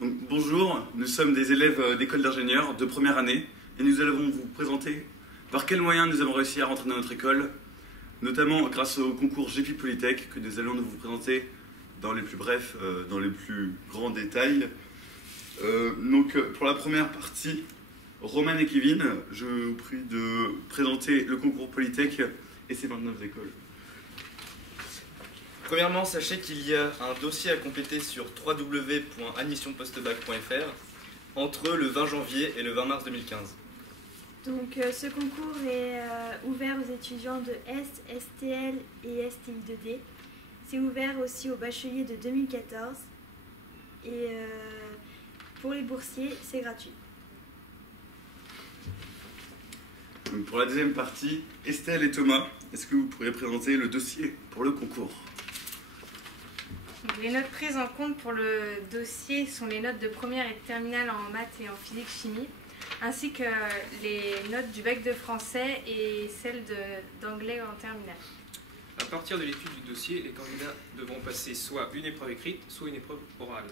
Donc, bonjour, nous sommes des élèves d'école d'ingénieurs de première année et nous allons vous présenter par quels moyens nous avons réussi à rentrer dans notre école, notamment grâce au concours GEPI Polytech que nous allons vous présenter dans les plus brefs, dans les plus grands détails. Pour la première partie, Roman et Kevin, je vous prie de présenter le concours Polytech et ses 29 écoles. Premièrement, sachez qu'il y a un dossier à compléter sur www.admissionpostbac.fr entre le 20 janvier et le 20 mars 2015. Donc ce concours est ouvert aux étudiants de S, STL et STI2D. C'est ouvert aussi aux bacheliers de 2014 et pour les boursiers, c'est gratuit. Donc pour la deuxième partie, Estelle et Thomas, est-ce que vous pourriez présenter le dossier pour le concours? Les notes prises en compte pour le dossier sont les notes de première et de terminale en maths et en physique-chimie, ainsi que les notes du bac de français et celles d'anglais en terminale. À partir de l'étude du dossier, les candidats devront passer soit une épreuve écrite, soit une épreuve orale.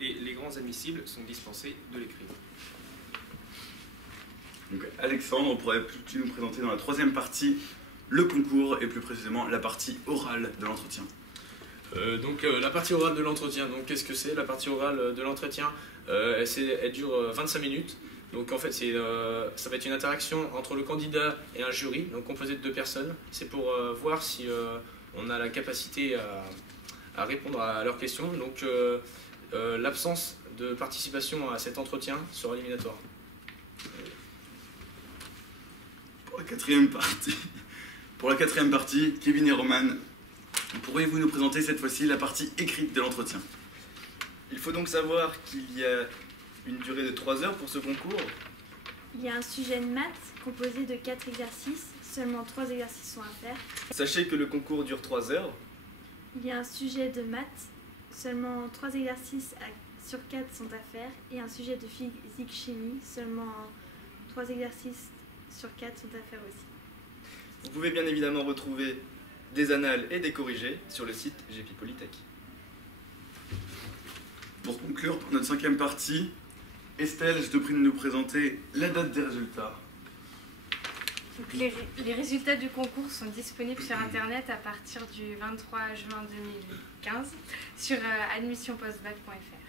Et les grands admissibles sont dispensés de l'écrire. Donc Alexandre, pourrais-tu nous présenter dans la troisième partie le concours et plus précisément la partie orale de l'entretien? La partie orale de l'entretien, donc qu'est-ce que c'est la partie orale de l'entretien? Elle dure 25 minutes. Donc en fait, ça va être une interaction entre le candidat et un jury, donc composé de 2 personnes. C'est pour voir si on a la capacité à répondre à leurs questions. Donc l'absence de participation à cet entretien sera éliminatoire. Pour la quatrième partie, Kevin et Roman, pourriez-vous nous présenter cette fois-ci la partie écrite de l'entretien? Il faut donc savoir qu'il y a une durée de 3 heures pour ce concours. Il y a un sujet de maths composé de 4 exercices, seulement 3 exercices sont à faire. Sachez que le concours dure 3 heures. Il y a un sujet de maths, seulement 3 exercices sur 4 sont à faire, et un sujet de physique-chimie, seulement 3 exercices sur 4 sont à faire aussi. Vous pouvez bien évidemment retrouver des annales et des corrigés sur le site GEPI Polytech. Pour conclure pour notre 5e partie, Estelle, je te prie de nous présenter la date des résultats. Donc, les résultats du concours sont disponibles sur Internet à partir du 23 juin 2015 sur admissionpostbac.fr.